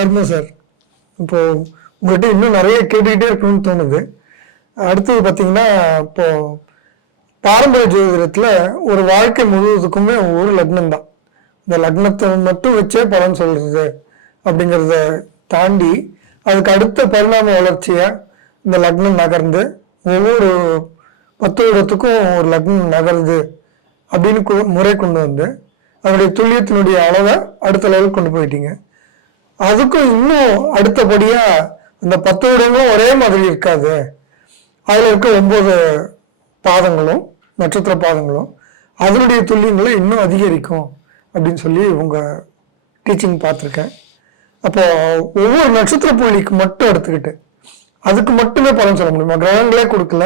அருமை சார். இப்போ உங்கள்கிட்ட இன்னும் நிறைய கேட்டுக்கிட்டே இருக்கணும்னு தோணுது. அடுத்தது பார்த்தீங்கன்னா, இப்போ பாரம்பரிய ஜோதிடத்தில் ஒரு வாழ்க்கை முழுவதுக்குமே ஒரு லக்னம் தான். இந்த லக்னத்தை மட்டும் வச்சே பலன் சொல்றது அப்படிங்கிறத தாண்டி அதுக்கு அடுத்த பரிணாம வளர்ச்சியா இந்த லக்னம் நகர்ந்து ஒவ்வொரு 10 வருடத்துக்கும் ஒரு லக்னம் நகருது அப்படின்னு முறை கொண்டு வந்து அதனுடைய துல்லியத்தினுடைய அளவை அடுத்த லெவலுக்கு கொண்டு போயிட்டீங்க. அதுக்கும் இன்னும் அடுத்தபடியா அந்த 10 வருடங்களும் ஒரே மாதிரி இருக்காது, அதுல இருக்க 9 பாதங்களும் நட்சத்திர பாதங்களும் அதனுடைய துல்லியங்களை இன்னும் அதிகரிக்கும் அப்படின்னு சொல்லி உங்க டீச்சிங் பார்த்துருக்கேன். அப்போ ஒவ்வொரு நட்சத்திர புள்ளிக்கு மட்டும் எடுத்துக்கிட்டு அதுக்கு மட்டுமே பலன் சொல்ல முடியுமா? கிரகங்களே கொடுக்கல,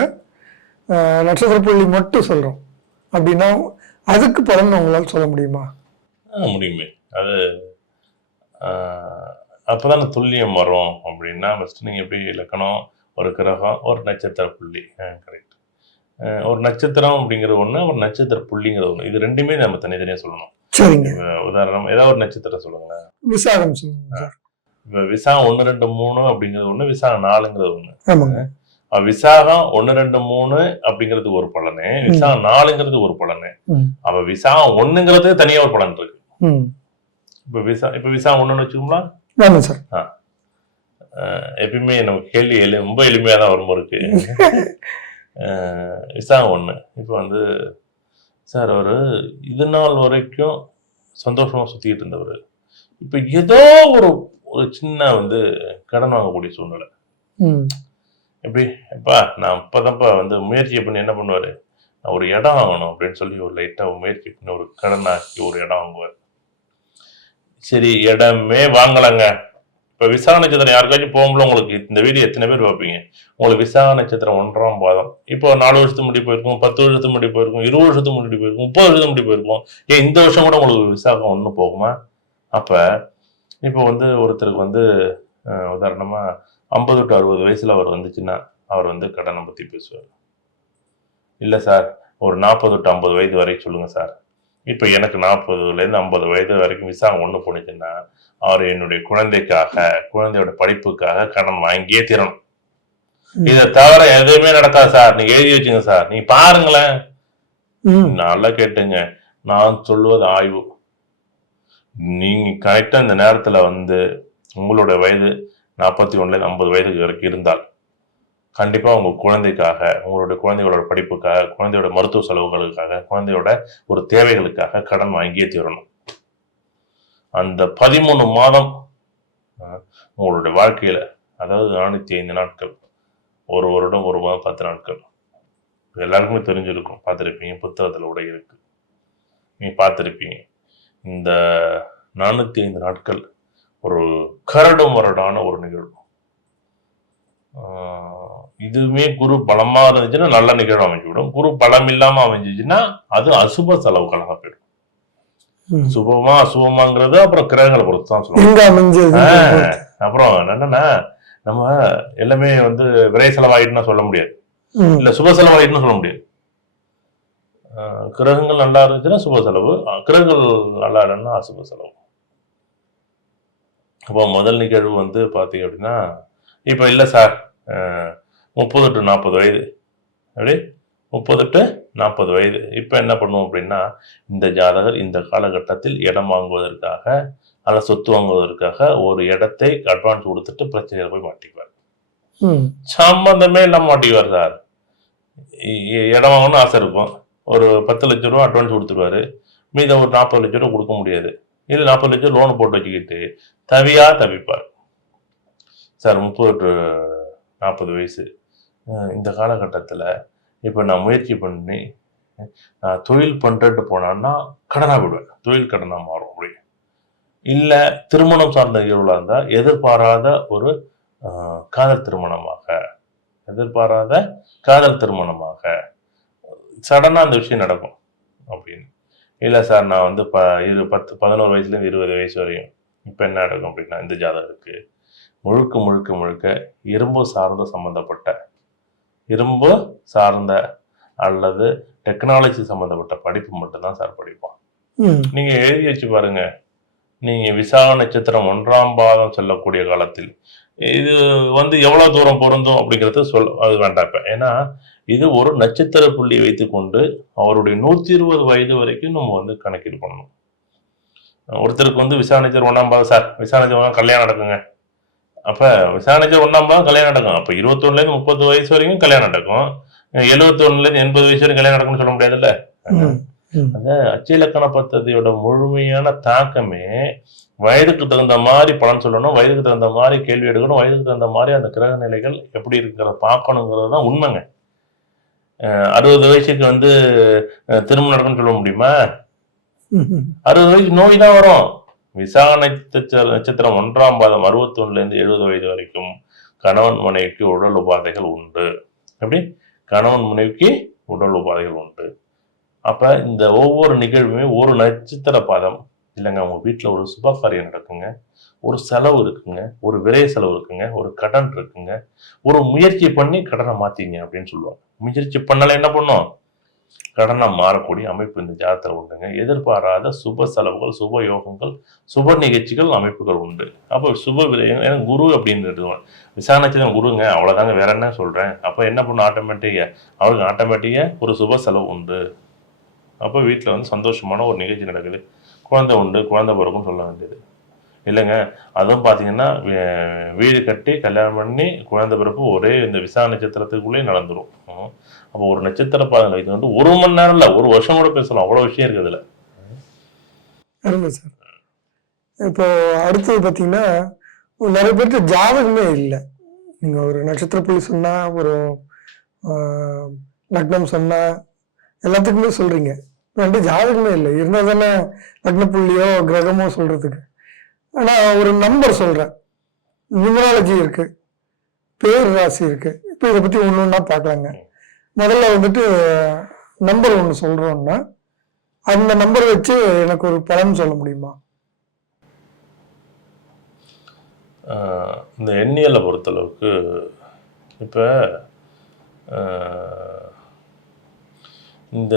நட்சத்திர புள்ளி மட்டும் சொல்றோம் அப்படின்னா அதுக்கு பலன் உங்களால் சொல்ல முடியுமா? முடியுமே. அது அப்போதான் துல்லியம் வரும். அப்படின்னா ஃபஸ்ட்டு நீங்கள் எப்படி இலக்கணம், ஒரு கிரகம், ஒரு நட்சத்திர புள்ளி. கரெக்ட். ஒரு நட்சத்திரம் அப்படிங்கிறது ஒன்று, ஒரு நட்சத்திர புள்ளிங்கிறது ஒன்று. இது ரெண்டுமே நம்ம தனித்தனியாக சொல்லணும். சரிங்க. உதாரணம் ஏதாவது ஒரு நட்சத்திரம் சொல்லுங்களேன். விசாகம் சொல்லுங்க. இப்போ விசாகம் 1, 2, 3 அப்படிங்கிறது ஒன்று, விசாகம் 4ங்கிறது ஒன்று. விசாகம் 1, 2, 3 அப்படிங்கிறது ஒரு பலனு, விசாகம் 4ங்கிறது ஒரு பலனு. அப்ப விசாகம் 1ங்கிறது தனியா ஒரு பலன் இருக்கு. இப்ப விசாகம் 1ன்னு வச்சுக்கோங்களா? எப்பயுமே நமக்கு கேள்வி ரொம்ப எளிமையா தான் வரும் இருக்கு. விசாகம் 1 இப்ப வந்து சார் அவரு இது நாள் வரைக்கும் சந்தோஷமா சுத்திட்டு இருந்தவர், இப்ப ஏதோ ஒரு சின்ன கடன் வாங்கக்கூடிய சூழ்நிலை. எப்படி எப்பா நான் இப்பதான்ப்பா முயற்சி பண்ணி என்ன பண்ணுவாரு, நான் ஒரு இடம் வாங்கணும் அப்படின்னு சொல்லி ஒரு லைட்டா முயற்சி பண்ணி ஒரு கடன் ஆக்கி ஒரு இடம் வாங்குவார். சரி இடமே வாங்கலாங்க. இப்ப விசாக நட்சத்திரம் யாருக்காச்சும் போகும்போது உங்களுக்கு இந்த வீடியோ எத்தனை பேர் பார்ப்பீங்க, உங்களுக்கு விசாக நட்சத்திரம் 1ஆம் பாதம் இப்போ 4 வருஷத்துக்கு முன்னாடி போயிருக்கும், 10 வருஷத்துக்கு முன்னாடி போயிருக்கும், 20 வருஷத்துக்கு முன்னாடி போயிருக்கும், 30 வருஷத்துக்கு முன்னாடி போயிருக்கும். ஏன் இந்த வருஷம் கூட உங்களுக்கு விசாகம் 1 போகுமா? அப்ப இப்போ ஒருத்தருக்கு உதாரணமா 50 to 60 வயசுல அவர் வந்துச்சுன்னா அவர் கடனை பத்தி பேசுவார். இல்லை சார் ஒரு 40 to 50 வயது வரைக்கும் சொல்லுங்க சார். இப்போ எனக்கு 40லேருந்து 50 வயது வரைக்கும் விசாகம் 1 போனுச்சுன்னா அவர் என்னுடைய குழந்தைக்காக, குழந்தையோட படிப்புக்காக கடன் வாங்கியே தீரணும். இதை தவிர எதுவுமே நடக்காது சார், நீங்க எழுதி வச்சுங்க சார். நீ பாருங்களேன், நல்லா கேட்டுங்க, நான் சொல்வது ஆய்வு. நீங்க கரெக்டா இந்த நேரத்துல உங்களோட வயது 41லேருந்து 50 வயதுக்கு வரைக்கும் இருந்தால் கண்டிப்பா உங்க குழந்தைக்காக, உங்களுடைய குழந்தைகளோட படிப்புக்காக, குழந்தையோட மருத்துவ செலவுகளுக்காக, குழந்தையோட ஒரு தேவைகளுக்காக கடன் வாங்கியே தீரணும். அந்த 13 மாதம் உங்களுடைய வாழ்க்கையில, அதாவது 405 நாட்கள், ஒரு வருடம், ஒரு மாதம் 10 நாட்கள், எல்லாருக்குமே தெரிஞ்சிருக்கும், பார்த்துருப்பீங்க, புத்தகத்துல கூட இருக்கு, நீ பார்த்துருப்பீங்க. இந்த 405 நாட்கள் ஒரு கரடும் வரடான ஒரு நிகழ்வு. இதுவுமே குரு பலமா இருந்துச்சுன்னா நல்ல நிகழ்வு அமைஞ்சுவிடும். குரு பலம் இல்லாம அமைஞ்சிச்சுன்னா அது அசுப செலவுகளாக போயிடும். சுபமா அசுபமாங்கிறது அப்புறம் கிரகங்களை பொறுத்து தான் சொல்லுவாங்க. அப்புறம் என்னன்னா நம்ம எல்லாமே விரை செலவாயிட்டுன்னா சொல்ல முடியாது, இல்ல சுப செலவாயிட்டுன்னு சொல்ல முடியாது. கிரகங்கள் நல்லா இருந்துச்சுன்னா சுப செலவு, கிரகங்கள் நல்லா இல்லைன்னா அசுப செலவு. அப்போ முதல் நிகழ்வு பார்த்தீங்க அப்படின்னா, இப்போ இல்லை சார் 30 to 40 வயது, அப்படி 30 to 40 வயது, இப்போ என்ன பண்ணுவோம் அப்படின்னா, இந்த ஜாதகர் இந்த காலகட்டத்தில் இடம் வாங்குவதற்காக அல்ல சொத்து வாங்குவதற்காக ஒரு இடத்தை அட்வான்ஸ் கொடுத்துட்டு பிரச்சனையில் போய் மாட்டிக்குவார். சம்பந்தமே இல்லாம மாட்டிக்குவார் சார். இடம் வாங்கணும்னு ஆசை இருக்கும், ஒரு 10 லட்சம் ரூபா அட்வான்ஸ் கொடுத்துருவாரு, மீத ஒரு 40 லட்சம் ரூபா கொடுக்க முடியாது, இல்லை 40 லட்சம் லோனு போட்டு வச்சுக்கிட்டு தவிப்பார் சார். 30 to 40 வயசு இந்த காலகட்டத்தில் இப்போ நான் முயற்சி பண்ணி நான் தொழில் பண்ணுறேன்ட்டு போனான்னா கடனாக விடுவேன், தொழில் கடனாக மாறும். அப்படி இல்லை திருமணம் சார்ந்த நிகழ்வுகளாக இருந்தால் எதிர்பாராத ஒரு காதல் திருமணமாக சடனாக அந்த விஷயம் நடக்கும் அப்படின்னு. இல்லை சார் நான் 11 வயசுலேருந்து 20 வயசு வரையும் இப்போ என்ன நடக்கும் அப்படின்னா, இந்த ஜாதகருக்கு முழுக்க இரும்பு சார்ந்த அல்லது டெக்னாலஜி சம்மந்தப்பட்ட படிப்பு மட்டும்தான் சார் படிப்பான். நீங்க எழுதி வச்சு பாருங்க, நீங்க விசாக நட்சத்திரம் 1ஆம் பாதம் செல்லக்கூடிய காலத்தில் இது எவ்வளவு தூரம் பொருந்தும் அப்படிங்கிறது அது வேண்டாம் இப்ப. ஏன்னா இது ஒரு நட்சத்திர புள்ளி வைத்துக்கொண்டு அவருடைய 120 வயது வரைக்கும் நம்ம கணக்கீடு பண்ணணும். ஒருத்தருக்கு விசாக நட்சத்திரம் 1ஆம் பாதம், சார் விசாக நட்சத்திரம் கல்யாணம் நடக்குங்க. அப்ப விசாக நட்சத்திரம் 1ஆம் பாதம் கல்யாணம் நடக்கும். அப்ப 21ல இருந்து 30 வயசு வரைக்கும் கல்யாணம் நடக்கும். 71ல இருந்து 80 வயசு வரைக்கும் கல்யாணம் நடக்கும்னு சொல்ல முடியாதுல்ல. அந்த அச்சிலக்கண பദ്ധதியோட முழுமையான தாக்கமே வயதுக்கு தகுந்த மாதிரி பலன் சொல்லணும், வயதுக்கு தகுந்த மாதிரி கேள்வி எடுக்கணும், வயதுக்கு தகுந்த மாதிரி அந்த கிரக நிலைகள் எப்படி இருக்கிறத பார்க்கணுங்கிறது தான் உண்மைங்க. 60 வயசுக்கு திருமணம் நடக்கும்னு சொல்ல முடியுமா? 60 வயசு நோய் தான் வரும். விசாக நட்சத்திரம் 1ஆம் பாதம் 61ல இருந்து 70 வயது வரைக்கும் கணவன் மனைவிக்கு உடல் உபாதைகள் உண்டு. எப்படி? கணவன் மனைவிக்கு உடல் உபாதைகள் உண்டு. அப்ப இந்த ஒவ்வொரு நிகழ்வுமே ஒரு நட்சத்திர பாதம் இல்லைங்க. உங்க வீட்டுல ஒரு சுப காரியம் நடக்குங்க, ஒரு செலவு இருக்குங்க, ஒரு விரைய செலவு இருக்குங்க, ஒரு கடன் இருக்குங்க, ஒரு முயற்சி பண்ணி கடனை மாத்தீங்க அப்படின்னு சொல்லுவாங்க. முயற்சி பண்ணல என்ன பண்ணும்? கடனை மாறக்கூடிய அமைப்பு இந்த ஜாதகத்துல உண்டுங்க. எதிர்பாராத சுப செலவுகள், சுப யோகங்கள், சுப நிகழ்ச்சிகள் அமைப்புகள் உண்டு. அப்போ சுப விரயம் குரு அப்படின்னு விசாக நட்சத்திரம் குருங்க, அவ்வளவுதாங்க, வேற என்ன சொல்றேன். அப்ப என்ன பண்ணும்? அவளுக்கு ஆட்டோமேட்டிக்கா ஒரு சுப செலவு உண்டு. அப்போ வீட்டில் சந்தோஷமான ஒரு நிகழ்ச்சி நடக்குது, குழந்தை உண்டு, குழந்தை பிறகுன்னு சொல்ல வேண்டியது இல்லைங்க. அதுவும் பார்த்தீங்கன்னா வீடு கட்டி கல்யாணம் பண்ணி குழந்தை பிறப்பு ஒரே இந்த விசாக நட்சத்திரத்துக்குள்ளே நடந்துடும். அப்போ ஒரு நட்சத்திர பாதங்கள் இது 1 மணி நேரம் இல்லை, 1 வருஷம் கூட பேசலாம், அவ்வளோ விஷயம் இருக்குது இதில். அருமை சார். இப்போ அடுத்தது பார்த்தீங்கன்னா நிறைய பேருக்கு ஜாதகமே இல்லை. நீங்கள் ஒரு நட்சத்திர புள்ளி சொன்னால், ஒரு லக்னம் சொன்னால், எல்லாத்துக்குமே சொல்றீங்க. ரெண்டு ஜாதகமே இல்லை, இருந்தால் தானே லக்ன புள்ளியோ கிரகமோ சொல்றதுக்கு. ஆனால் ஒரு நம்பர் சொல்றேன், நியூமராலஜி இருக்கு, பேர் ராசி இருக்கு. இப்போ இதை பத்தி ஒன்று ஒன்றா பார்க்கலாங்க. முதல்ல நம்பர் ஒன்று சொல்றோம்னா அந்த நம்பர் வச்சு எனக்கு ஒரு பலன் சொல்ல முடியுமா? இந்த எண்ணியலை பொறுத்தளவுக்கு இப்போ இந்த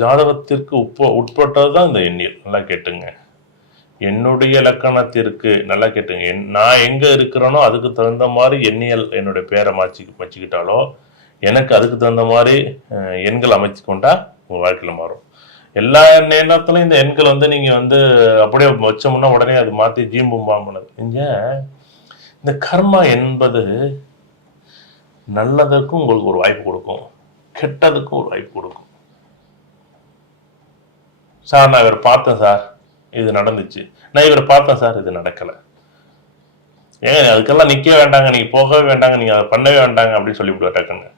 ஜாதகத்திற்கு உட்பட்டது தான் இந்த எண்ணியல். நல்லா கேட்டுங்க. என்னுடைய இலக்கணத்திற்கு நல்லா கேட்டுங்க, நான் எங்க இருக்கிறேனோ அதுக்கு தகுந்த மாதிரி எண்ணியல் என்னுடைய பேரை வச்சுக்கிட்டாலோ எனக்கு அதுக்கு தகுந்த மாதிரி எண்கள் அமைச்சு கொண்டா உங்க வாழ்க்கையில மாறும். எல்லா நேரத்துலையும் இந்த எண்கள் நீங்க அப்படியே வச்சோம்னா உடனே அது மாத்தி ஜீம்பும்பாம்பனது. இங்க இந்த கர்மா என்பது நல்லதற்கும் உங்களுக்கு ஒரு வாய்ப்பு கொடுக்கும், கெட்டதுக்கும் ஒரு வாய்ப்பு கொடுக்கும். சார் நான் இவரை பார்த்தேன் சார், இது நடந்துச்சு. நான் இவரை பார்த்தேன் சார், இது நடக்கலை. ஏங்க அதுக்கெல்லாம் நிற்க வேண்டாங்க, நீங்கள் போகவே வேண்டாங்க, நீங்கள் அதை பண்ணவே வேண்டாங்க அப்படின்னு சொல்லிவிடுவா டக்குன்னு.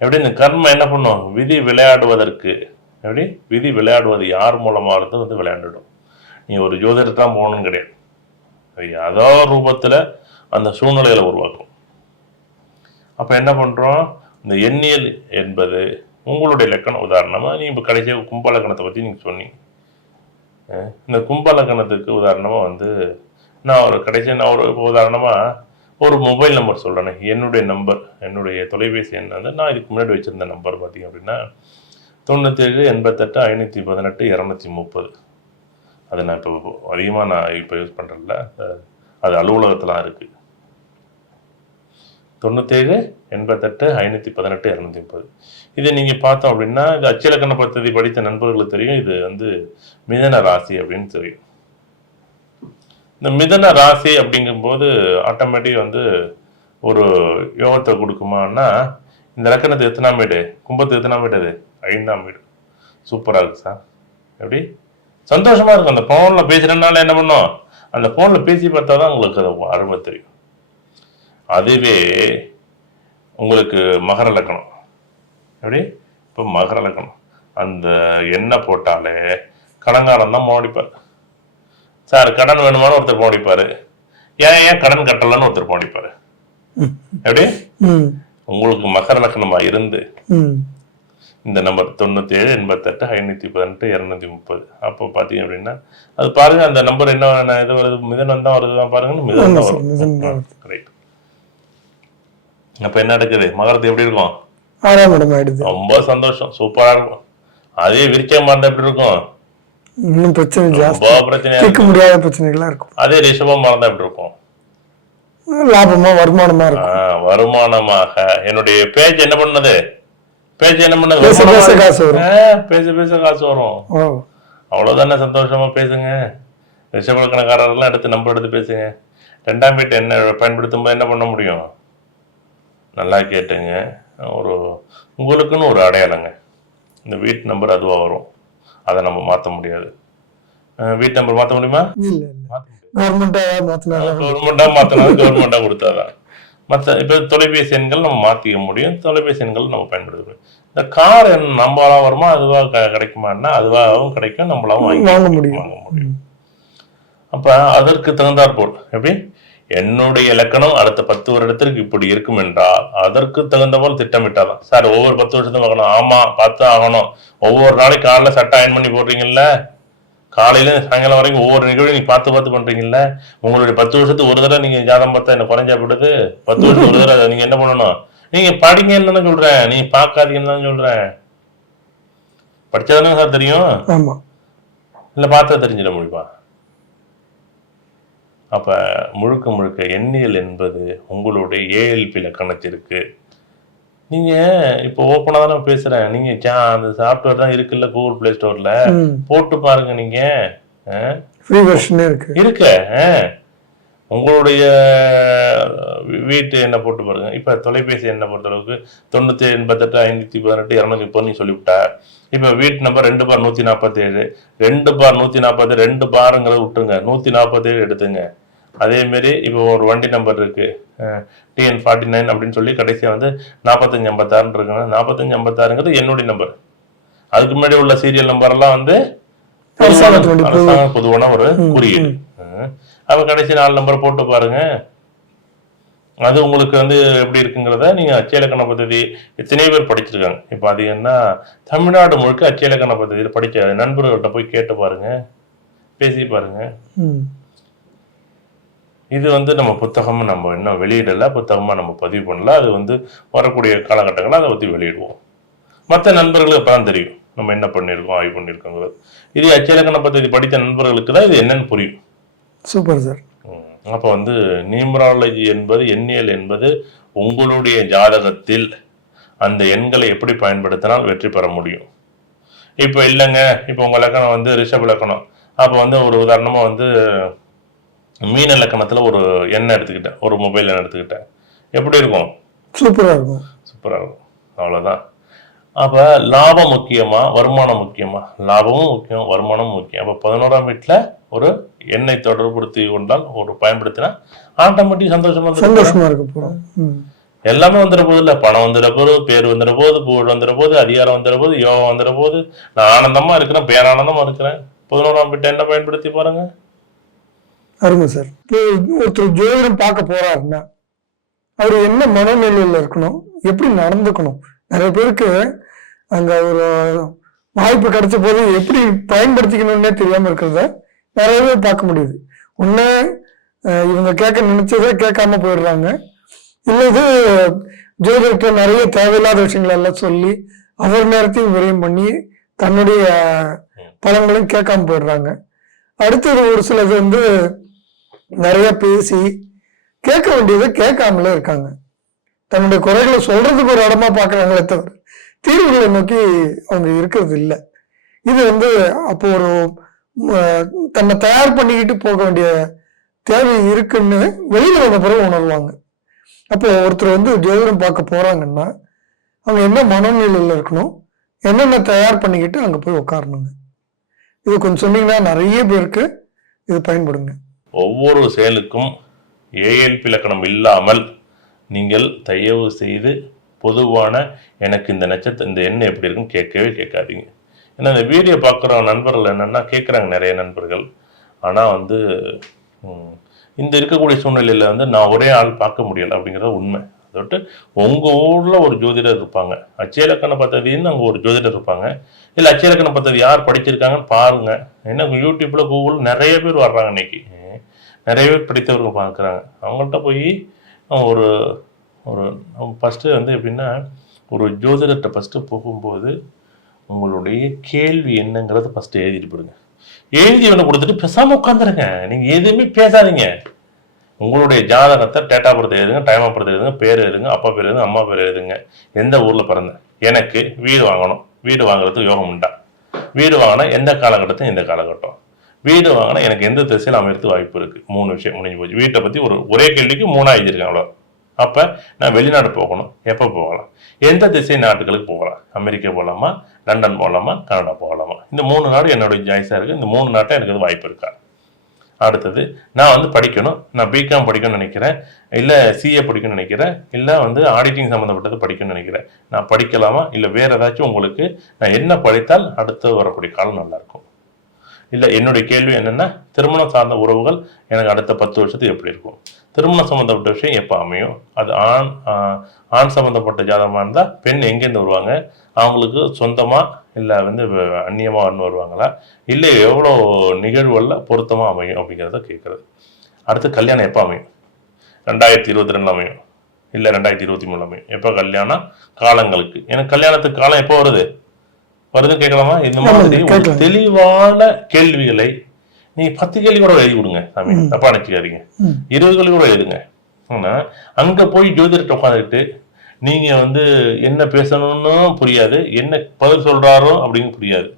எப்படி இந்த கர்மம் என்ன பண்ணும்? விதி விளையாடுவதற்கு எப்படி விதி விளையாடுவது யார் மூலமாக இருந்து விளையாண்டுடும். நீ ஒரு ஜோதிடர் தான் போகணும்னு கிடையாது, அது ஏதோ ரூபத்தில் அந்த சூழ்நிலைகளை உருவாக்கும். அப்போ என்ன பண்ணுறோம்? இந்த எண்ணியல் என்பது உங்களுடைய இலக்கணம். உதாரணமாக நீ இப்போ கடைசியாக கும்ப லக்கணத்தை பற்றி நீங்கள் சொன்னீங்க. இந்த கும்ப லக்கணத்துக்கு உதாரணமாக நான் ஒரு உதாரணமாக ஒரு மொபைல் நம்பர் சொல்கிறேன். என்னுடைய நம்பர், என்னுடைய தொலைபேசி எண் நான் இதுக்கு முன்னாடி வச்சுருந்த நம்பர் பார்த்தீங்க அப்படின்னா 97 88 518 230. அது நான் இப்போ அதிகமாக நான் இப்போ யூஸ் பண்ணுறதில்ல, அது அலுவலகத்தில் இருக்குது. 97 88 518 230. இதை நீங்கள் பார்த்தோம் அப்படின்னா இது அச்சிலக்கண பദ്ധதி படித்த நண்பர்களுக்கு தெரியும். இது மிதன ராசி அப்படின்னு தெரியும். இந்த மிதன ராசி அப்படிங்கும்போது ஆட்டோமேட்டிக் ஒரு யோகத்தை கொடுக்குமான்னா, இந்த லக்கணத்துக்கு எத்தனாம் வீடு? கும்பத்துக்கு எத்தனாம் வீடு? அது 5ஆம் வீடு. சூப்பராக இருக்கு சார். எப்படி சந்தோஷமா இருக்கும். அந்த ஃபோனில் பேசுகிறனால என்ன பண்ணும்? அந்த ஃபோனில் பேசி பார்த்தா தான் உங்களுக்கு அது அருமை தெரியும். அதுவே உங்களுக்கு மகர லக்கணம். எப்படி இப்போ மகர லக்கணம் அந்த எண்ணெய் போட்டாலே கடன்காரன் தான் மோடிப்பார். சார் கடன் வேணுமானு ஒருத்தர் மோடிப்பாரு, ஏன் கடன் கட்டலன்னு ஒருத்தர் மோடிப்பாரு. எப்படி உங்களுக்கு மகர லக்கணமா இருந்து இந்த நம்பர் 97 88 518 230. அப்போ பார்த்தீங்க அப்படின்னா அது பாருங்க, அந்த நம்பர் என்ன இது வருது? மிதனம் தான் வருதுதான் பாருங்க, மிதனம் தான் வரும். ரைட். அப்ப என்ன நடக்குது? மகரத்து எப்படி இருக்கும்? 6ஆம் இடம் ஆயிடுது. ரொம்ப சந்தோஷம், சூப்பரா இருக்கும். அதே விருச்சகம் இருந்தா எப்படி இருக்கும்? இன்னும் பிரச்சனை ஜாஸ்தி, ரொம்ப பிரச்சனையா தீர்க்க இருக்கும். முடியாத பிரச்சனைகளா இருக்கும். அதே ரிஷபமா இருந்தா எப்படி இருக்கும்? லாபமா வருமானமா இருக்கும். வருமானமாக என்னுடைய பேஜ் என்ன பண்ணது? பேஜ் என்ன பண்ணது? பேச பேச வருமானமா காசு வரும். பேச பேச காசு வரும். ஓ, அவ்வளவுதானே, சந்தோஷமா பேசுங்க. ரிஷபலக்கணக்காரர்லாம் எடுத்து நம்பர் எடுத்து பேசுங்க. 2ஆம் வீட்டை என்ன பயன்படுத்தும் போது என்ன பண்ண முடியும்? நல்லா கேட்டுங்க. ஒரு உங்களுக்குன்னு ஒரு அடையாளங்க. இந்த வீட்டு நம்பர் அதுவாக வரும், அதை நம்ம மாற்ற முடியாது. வீட்டு நம்பர் மாற்ற முடியுமா? இல்ல இல்ல, கவர்மெண்டா மாத்தினாலும் கவர்மெண்டா மாற்றினாலும் கவர்மெண்டா கொடுத்தாதான். மற்ற இப்போ தொலைபேசி எண்கள் நம்ம மாற்றிக்க முடியும், தொலைபேசி எண்கள் நம்ம பயன்படுத்த முடியும். இந்த கார் நம்மளா வருமா அதுவாக கிடைக்குமான்னா அதுவாகவும் கிடைக்கும், நம்மளாவும் வாங்க முடியும். வாங்க முடியும். அப்போ அதற்கு தகுந்தாற்போல் எப்படி என்னுடைய இலக்கணம் அடுத்த 10 வருடத்திற்கு இப்படி இருக்கும் என்றால் அதற்கு தகுந்த போல் திட்டமிட்டாதான். சார் ஒவ்வொரு 10 வருஷத்துக்கும் பார்க்கணும். ஆமா, பார்த்து ஆகணும். ஒவ்வொரு நாளைக்கு காலைல சட்டை அயன் பண்ணி போடுறீங்கல்ல, காலையில சாயங்காலம் வரைக்கும் ஒவ்வொரு நிகழ்வு நீங்க பார்த்து பண்றீங்கல்ல, உங்களுடைய 10 வருஷத்துக்கு ஒரு தடவை நீங்க ஜாதகம் பார்த்தா என்ன குறைஞ்சா போடுது? 10 வருஷத்துக்கு ஒரு தடவை நீங்க என்ன பண்ணணும்? நீங்க படிங்கன்னு தானே சொல்றேன், நீங்க பார்க்காதீங்கன்னு தான் சொல்றேன். படிச்சாதானே சார் தெரியும், ஆமா, இல்ல பார்த்தா தெரிஞ்சிட முடியுமா? அப்ப முழுக்க முழுக்க எண்ணியல் என்பது உங்களுடைய ஏஎல்பி இலக்கணத்திற்கு. நீங்க இப்போ ஓப்பனா தானே பேசுறேன். நீங்க அந்த சாஃப்ட்வேர் தான் இருக்குல்ல கூகுள் பிளே ஸ்டோர்ல, போட்டு பாருங்க. நீங்க ஃப்ரீ வெர்ஷனே இருக்கு இருக்க உங்களுடைய வீட்டு என்ன போட்டு பாருங்க. இப்ப தொலைபேசி என்ன பொறுத்தளவுக்கு 9788 518 230 சொல்லிவிட்டா. இப்ப வீட்டு நம்பர் 2/147, 2/147, 2 பாருங்கிறத விட்டுருங்க, 147 எடுத்துங்க. அதே மாதிரி இப்போ ஒரு வண்டி நம்பர் இருக்கு, TN49 அப்படின்னு சொல்லி கடைசியா வந்து 4556 இருக்குன்னா 4556ங்கிறது என்னுடைய நம்பர். அதுக்கு முன்னாடி உள்ள சீரியல் நம்பர் எல்லாம் வந்து அரசாங்க பொதுவான ஒரு குறியீடு. அப்ப கடைசி 4 நம்பர் போட்டு பாருங்க. அது உங்களுக்கு வந்து எப்படி இருக்குங்கிறத நீங்க அச்சய இலக்கண பദ്ധதி எத்தனையோ பேர் படிச்சிருக்காங்க. இப்போ அது என்ன தமிழ்நாடு முழுக்க அச்சய இலக்கண பദ്ധதியில் படிச்ச நண்பர்கள்ட்ட போய் கேட்டு பாருங்க, பேசி பாருங்க. இது வந்து நம்ம புத்தகம் நம்ம இன்னும் வெளியிடல, புத்தகமா நம்ம பதிவு பண்ணல. அது வந்து வரக்கூடிய காலகட்டங்களில் அதை பற்றி வெளியிடுவோம். மற்ற நண்பர்களுக்கு அப்பதான் தெரியும் நம்ம என்ன பண்ணியிருக்கோம், ஆய்வு பண்ணியிருக்கோங்கிறது. இது அச்சய இலக்கண பദ്ധதி படித்த நண்பர்களுக்கு தான் இது என்னன்னு புரியும். Super sir. அப்போ வந்து நியூமராலஜி என்பது, எண்ணியல் என்பது உங்களுடைய ஜாதகத்தில் அந்த எண்களை எப்படி பயன்படுத்தினால் வெற்றி பெற முடியும். இப்போ இல்லைங்க, இப்போ உங்கள் இலக்கணம் வந்து ரிஷப இலக்கணம், அப்போ வந்து ஒரு உதாரணமாக வந்து மீன இலக்கணத்தில் ஒரு எண்ணை எடுத்துக்கிட்டேன், ஒரு மொபைல் எண்ணை எடுத்துக்கிட்டேன், எப்படி இருக்கும்? சூப்பராக இருக்கும். சூப்பராக இருக்கும், அவ்வளோதான். அப்போ லாபம் முக்கியமா வருமானம் முக்கியமா? லாபமும் முக்கியம், வருமானமும் முக்கியம். அப்போ 11ஆம் வீட்டில் ஒரு எண்ணை தொடர்புடுத்தி கொண்டால், ஒரு பயன்படுத்தினா ஆட்டோமேட்டிக் சந்தோஷமா இருக்க போகிறோம். எல்லாமே வந்துட போது இல்லை, பணம் வந்துட போது, பேர் வந்துட போது, புகழ் வந்துட போது, அதிகாரம் வந்துட போது, யோகம் வந்துட போது. நான் ஆனந்தமா இருக்கிறேன், பேரானந்தமா இருக்கிறேன். 11ஆம் வீட்டை என்ன பயன்படுத்தி பாருங்க. அருமை சார். இப்போ ஒருத்தர் ஜோதிடம் பார்க்க போறாருன்னா அவர் என்ன மனநிலையில இருக்கணும், எப்படி நடந்துக்கணும்? நிறைய பேருக்கு அங்க ஒரு வாய்ப்பு கிடைச்ச போது எப்படி பயன்படுத்திக்கணும்னே தெரியாம இருக்கிறத நிறைய பேர் பார்க்க முடியுது. ஒண்ணு இவங்க கேட்க நினைச்சதே கேட்காம போயிடுறாங்க, இல்லது ஜோதிடத்தை நிறைய தேவையில்லாத விஷயங்கள் எல்லாம் சொல்லி அவர் நேரத்தையும் விரயம் பண்ணி தன்னுடைய பலன்களையும் கேட்காம போயிடுறாங்க. அடுத்தது ஒரு சிலது வந்து நிறைய பேசி கேட்க வேண்டியதை கேட்காமலே இருக்காங்க. தன்னுடைய குறைகளை சொல்றதுக்கு ஒரு இடமா பார்க்கறாங்களே தவிர தீர்வுகளை நோக்கி அவங்க இருக்கிறது இல்லை. இது வந்து அப்போ ஒரு தன்னை தயார் பண்ணிக்கிட்டு போக வேண்டிய தேவை இருக்குன்னு வெளியில வந்த பிறகு உணர்வாங்க. அப்போ ஒருத்தர் வந்து ஜோதிடம் பார்க்க போறாங்கன்னா அவங்க என்ன மனநிலையில இருக்கணும், என்னென்ன தயார் பண்ணிக்கிட்டு அங்க போய் உட்காரணுங்க. இது கொஞ்சம் சொன்னீங்கன்னா நிறைய பேருக்கு இது பயன்படுங்க. ஒவ்வொரு செயலுக்கும் ஏஎல்பி இலக்கணம் இல்லாமல் நீங்கள் தயவு செய்து பொதுவான எனக்கு இந்த நட்சத்திரம் இந்த எண்ணெய் எப்படி இருக்குன்னு கேட்கவே கேட்காதீங்க. ஏன்னா இந்த வீடியோ பார்க்குற நண்பர்கள் என்னென்னா கேட்குறாங்க நிறைய நண்பர்கள். ஆனால் வந்து இந்த இருக்கக்கூடிய சூழ்நிலையில் வந்து நான் ஒரே ஆள் பார்க்க முடியலை அப்படிங்கிறது உண்மை. அதோட்டு உங்கள் ஊரில் ஒரு ஜோதிடர் இருப்பாங்க, அச்சய இலக்கண பദ്ധதின்னு அங்கே ஒரு ஜோதிடர் இருப்பாங்க. இல்லை அச்சய இலக்கண பദ്ധதி யார் படிச்சிருக்காங்கன்னு பாருங்கள். ஏன்னா யூடியூப்பில் கூகுள் நிறைய பேர் வர்றாங்க, இன்னைக்கு நிறைய பேர் படித்தவர்கள் பார்க்குறாங்க. அவங்கள்ட்ட போய் ஒரு ஒரு ஃபஸ்ட்டு வந்து எப்படின்னா ஒரு ஜோதிடத்தை ஃபஸ்ட்டு போகும்போது உங்களுடைய கேள்வி என்னங்கிறத ஃபஸ்ட்டு எழுதிட்டு போடுங்க. எழுதி ஒன்று கொடுத்துட்டு பேசாம உட்காந்துருங்க. நீங்க எதுவுமே பேசாதீங்க. உங்களுடைய ஜாதகத்தை டேட்டா பர்த் எழுதுங்க, டைம் ஆஃப் பர்த் எழுதுங்க, பேர் எழுதுங்க, அப்பா பேர் எழுதுங்க, அம்மா பேர் எழுதுங்க, எந்த ஊர்ல பிறந்தேன், எனக்கு வீடு வாங்கணும், வீடு வாங்குறதுக்கு யோகம் உண்டா, வீடு வாங்கினா எந்த காலகட்டத்தில் எந்த காலகட்டம், வீடு வாங்கினா எனக்கு எந்த திசையில் அமையறதுக்கு வாய்ப்பு இருக்கு. 3 விஷயம் முடிஞ்சு போச்சு. வீட்டை பத்தி ஒரே கேள்விக்கு 3 எழுதியிருக்கேன் அவ்வளோ. அப்ப நான் வெளிநாடு போகணும், எப்போ போகலாம், எந்த திசை நாட்டுகளுக்கு போகலாம், அமெரிக்கா போகலாமா, லண்டன் போகலாமா, கனடா போகலாமா, இந்த 3 நாடு என்னுடைய சாய்ஸா இருக்கு. இந்த 3 நாட்டை எனக்கு வாய்ப்பு இருக்கா. அடுத்தது நான் வந்து படிக்கணும், நான் பிகாம் படிக்கணும்னு நினைக்கிறேன், இல்லை சிஏ படிக்கணும்னு நினைக்கிறேன், இல்லை வந்து ஆடிட்டிங் சம்மந்தப்பட்டது படிக்கணும்னு நினைக்கிறேன், நான் படிக்கலாமா, இல்லை வேற ஏதாச்சும் உங்களுக்கு நான் என்ன படித்தால் அடுத்து வரக்கூடிய காலம் நல்லா இருக்கும். இல்லை என்னுடைய கேள்வி என்னென்னா, திருமணம் சார்ந்த உறவுகள் எனக்கு அடுத்த 10 வருஷத்துக்கு எப்படி இருக்கும், திருமணம் சம்மந்தப்பட்ட விஷயம் எப்போ அமையும், அது ஆண் சம்மந்தப்பட்ட ஜாதகமாக இருந்தால் பெண் எங்கேருந்து வருவாங்க, அவங்களுக்கு சொந்தமாக இல்லை வந்து அந்நியமாக வருவாங்களா, இல்லை எவ்வளோ நிகழ்வுகளில் பொருத்தமாக அமையும் அப்படிங்கிறத கேட்குறது. அடுத்து கல்யாணம் எப்போ அமையும், 2022 அமையும், இல்லை 2023 அமையும், எப்போ கல்யாணம் காலங்களுக்கு, எனக்கு கல்யாணத்துக்கு காலம் எப்போ வருதுன்னு கேட்கலாமா. இந்த மாதிரி ஒரு தெளிவான கேள்விகளை நீங்க 10 கேள்வி கூட எழுதி கொடுங்க சாமி, தப்பா நினைச்சுக்காதீங்க. 20 கேள்வி கூட எழுதுங்க. ஆனா அங்க போய் ஜோதிடத்தை உட்காந்துக்கிட்டு நீங்க வந்து என்ன பேசணும்னு புரியாது, என்ன பதில் சொல்றாரோ அப்படின்னு புரியாது.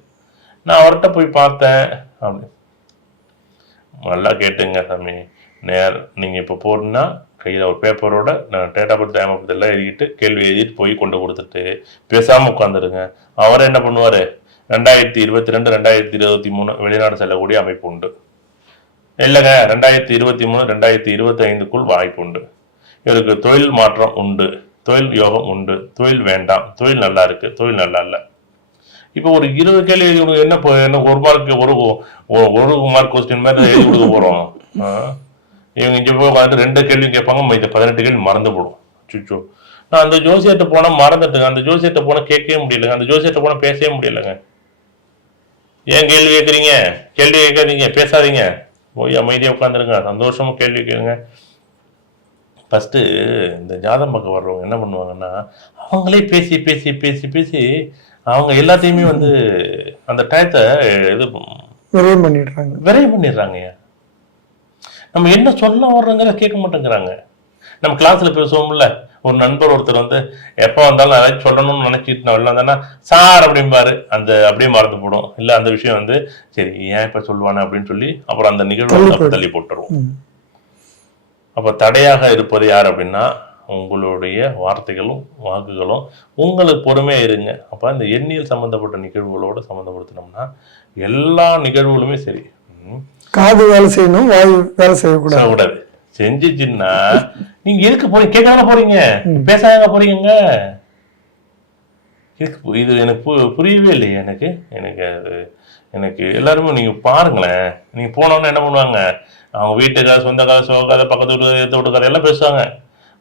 நான் அவர்கிட்ட போய் பார்த்தேன் அப்படி நல்லா கேட்டுங்க சாமி. நீங்க இப்ப போறீங்கன்னா கையில் ஒரு பேப்பரோட நான் டேட்டா பர்த் டைம் ஆஃப் எல்லாம் எழுதிட்டு கேள்வி எழுதிட்டு போய் கொண்டு கொடுத்துட்டு பேசாமல் உட்காந்துருங்க. அவரை என்ன பண்ணுவார், 2022 2023 வெளிநாடு செல்லக்கூடிய அமைப்பு உண்டு. இல்லைங்க 2023 2025க்குள் வாய்ப்பு உண்டு. இவருக்கு தொழில் மாற்றம் உண்டு, தொழில் யோகம் உண்டு, தொழில் வேண்டாம், தொழில் நல்லா இருக்கு, தொழில் நல்லா இல்லை. இப்போ ஒரு 20 கேள்வி எழுதி என்ன ஒரு மார்க் ஒரு மார்க் கொஸ்டின் மாதிரி எழுதி கொடுக்க போகிறோம். இவங்க இங்கே போய் பார்த்துட்டு 2 கேள்வி கேட்பாங்க, இந்த 18 கேள்வி மறந்து போடும். சுச்சோ, நான் அந்த ஜோசியர்கிட்ட போனால் மறந்துட்டுங்க, அந்த ஜோசியர்கிட்ட போனால் கேட்கவே முடியலைங்க, அந்த ஜோசியர்கிட்ட போனால் பேசவே முடியலைங்க. ஏன் கேள்வி கேட்குறீங்க, கேள்வி கேட்காதீங்க, பேசாதீங்க, போய் அமைதியாக உட்காந்துருங்க, சந்தோஷமா கேள்வி கேளுங்க. ஃபஸ்ட்டு இந்த ஜாதகம் பார்க்க வர்றவங்க என்ன பண்ணுவாங்கன்னா, அவங்களே பேசி பேசி பேசி பேசி அவங்க எல்லாத்தையுமே வந்து அந்த டயத்தை இது விரைவு பண்ணிடுறாங்க. நம்ம என்ன சொல்ல வர்றோங்கிற கேட்க மாட்டேங்கிறாங்க. நம்ம கிளாஸ்ல பேசுவோம்ல, ஒரு நண்பர் ஒருத்தர் வந்து எப்போ வந்தாலும் அதாச்சும் சொல்லணும்னு நினைச்சிட்டு நான் வெளில வந்தேன்னா சார் அப்படிம்பாரு, அந்த அப்படியே மறந்து போடும். இல்லை அந்த விஷயம் வந்து சரி ஏன் இப்போ சொல்லுவானே அப்படின்னு சொல்லி அப்புறம் அந்த நிகழ்வு தள்ளி போட்டுருவோம். அப்போ தடையாக இருப்பது யார் அப்படின்னா உங்களுடைய வார்த்தைகளும் வாக்குகளும். உங்களுக்கு பொறுமையாக இருங்க. அப்போ இந்த எண்ணியல் சம்மந்தப்பட்ட நிகழ்வுகளோடு சம்மந்தப்படுத்தினோம்னா எல்லா நிகழ்வுகளுமே சரி. காது வேலை செய்யணும், வாயு வேலை செய்யக்கூடாது. செஞ்சிச்சுன்னா நீங்க எதுக்கு போறீங்க, கேட்காம போறீங்க, பேசாத போறீங்க. இது எனக்கு புரியவே இல்லையே. எனக்கு எல்லாருமே நீங்க பாருங்களேன், நீங்க போனோன்னு என்ன பண்ணுவாங்க, அவங்க வீட்டு கதை, சொந்த கதை, சோக கதை, பக்கத்து வீட்டு எத்த வீட்டு கதை எல்லாம் பேசுவாங்க.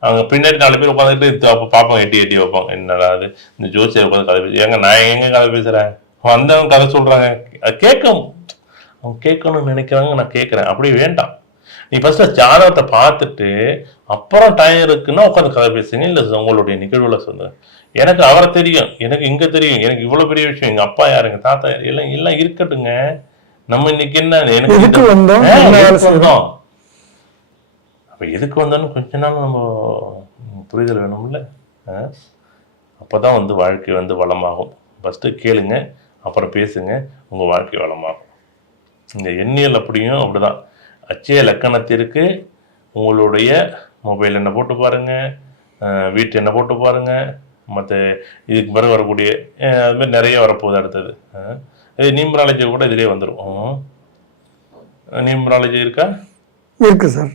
அவங்க பின்னாடி 4 பேர் உட்காந்துட்டு பார்ப்பாங்க, எட்டி வைப்பாங்க. என்னடா அது இந்த ஜோசியர் உட்காந்து கதை பேச, ஏங்க நான் எங்க கதை பேசுறேன், வந்தவங்க கதை சொல்றாங்க, கேட்கும் அவங்க கேட்கணும்னு நினைக்கிறாங்க, நான் கேட்குறேன். அப்படி வேண்டாம். நீ ஃபர்ஸ்ட் ஜாதகத்தை பார்த்துட்டு அப்புறம் டைம் இருக்குன்னா உட்காந்து கதை பேசுங்க. இல்லை உங்களுடைய நிகழ்வுல சொல்லுங்க. எனக்கு அவரை தெரியும், எனக்கு இங்க தெரியும், எனக்கு இவ்வளவு பெரிய விஷயம், எங்க அப்பா யாரு, எங்க தாத்தா யாரு, எல்லாம் எல்லாம் இருக்கட்டுங்க. நம்ம இன்னைக்கு என்ன, எனக்கு வந்தோம் அப்ப எதுக்கு வந்தோம்னு கொஞ்ச நாள் நம்ம புரிதல் வேணும்ல. அப்பதான் வந்து வாழ்க்கை வந்து வளமாகும். ஃபர்ஸ்ட் கேளுங்க, அப்புறம் பேசுங்க, உங்க வாழ்க்கை வளமாகும். இந்த எண்ணியல் அப்படியும் அப்படிதான். அச்சய லக்கணத்திற்கு உங்களுடைய மொபைல் என்ன போட்டு பாருங்க, வீட்டு என்ன போட்டு பாருங்க, மற்ற இதுக்கு பிறகு வரக்கூடிய அது மாதிரி நிறைய வரப்போகுது. அடுத்தது இது நியூமராலஜி கூட இதிலே வந்துடும். நியூமராலஜி இருக்கா? இருக்கு சார்.